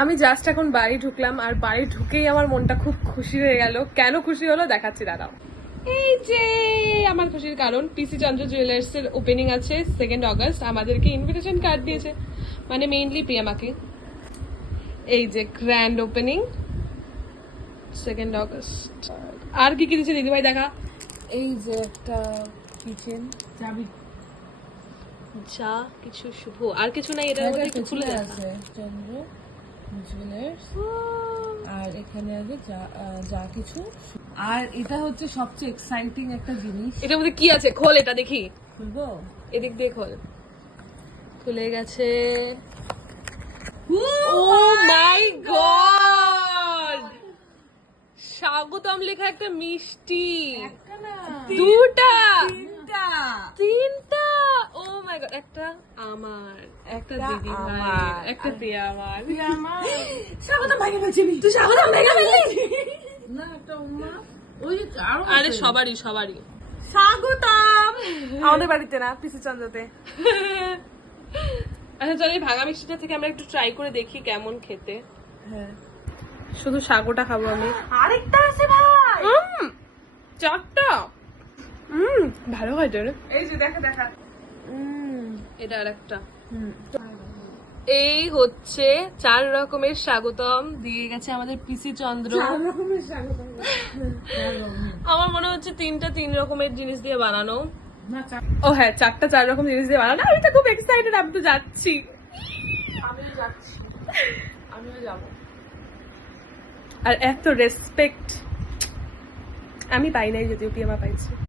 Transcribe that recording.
আমি জাস্ট এখন বাড়ি ঢুকলাম, আর বাড়ি ঢুকেই আমার মনটা খুব খুশি হয়ে গেল। কেন খুশি হলো দেখাচ্ছি, দাঁড়াও। এই যে আমার খুশির কারণ, পিসি চন্দ্র জুয়েলার্স এর ওপেনিং আছে 2 অগস্ট। আমাদেরকে ইনভিটেশন কার্ড দিয়েছে, মানে মেইনলি প্রিয়ামাকে। এই যে গ্র্যান্ড ওপেনিং 2 অগস্ট। আর কি কি দিচ্ছে দিদিভাই দেখা। এই যে একটা কিচেন চাবি, যা কিছু শুভ। আর কিছু নাই, এটা একটু খুলে আছে চন্দ্র জুয়েলার্স। আর এখানে আছে যা কিছু। আর এটা হচ্ছে সবচেয়ে এক্সাইটিং একটা জিনিস। এটার মধ্যে কি আছে? খোল, এটা দেখি। খুলবো? এদিক দিয়ে খোল। খুলে গেছে। ও মাই গড, স্বাগতম লেখা একটা মিষ্টি। দুটা, তিনটা। ও মাই গড, একটা আমার, একটা দিদি ভাই, একটা প্রিয়া আমার। স্বাগতম ভাইকে বলছি, তুই স্বাগতম ভাইকে বলছি না? একটা উম্মা, ওই আরে সবারই স্বাগতম। আমাদের বাড়িতে না, পিসি চন্দ্রতে। আচ্ছা চল, এই ভাঙা মিষ্টিটা থেকে আমরা একটু ট্রাই করে দেখি কেমন খেতে। হ্যাঁ, শুধু সাগোটা খাবো আমি। আরেকটা আছে ভাই, 4টা। ভালো হয় তোর। এই যে দেখা এটা আরেকটা। এই হচ্ছে 4 রকমের স্বাগতম দিয়ে গেছে আমাদের পিসি চন্দ্র। আমার মনে হচ্ছে 3টা 3 রকমের জিনিস দিয়ে বানানো। ও হ্যাঁ, 4টা 4 রকম জিনিস দিয়ে বানানো। আমি তো খুব এক্সাইটেড, আমি তো যাচ্ছি। আমিও যাবো। আর এত রেসপেক্ট আমি পাই নাই, যদিও প্রিয়ামা পাইছি।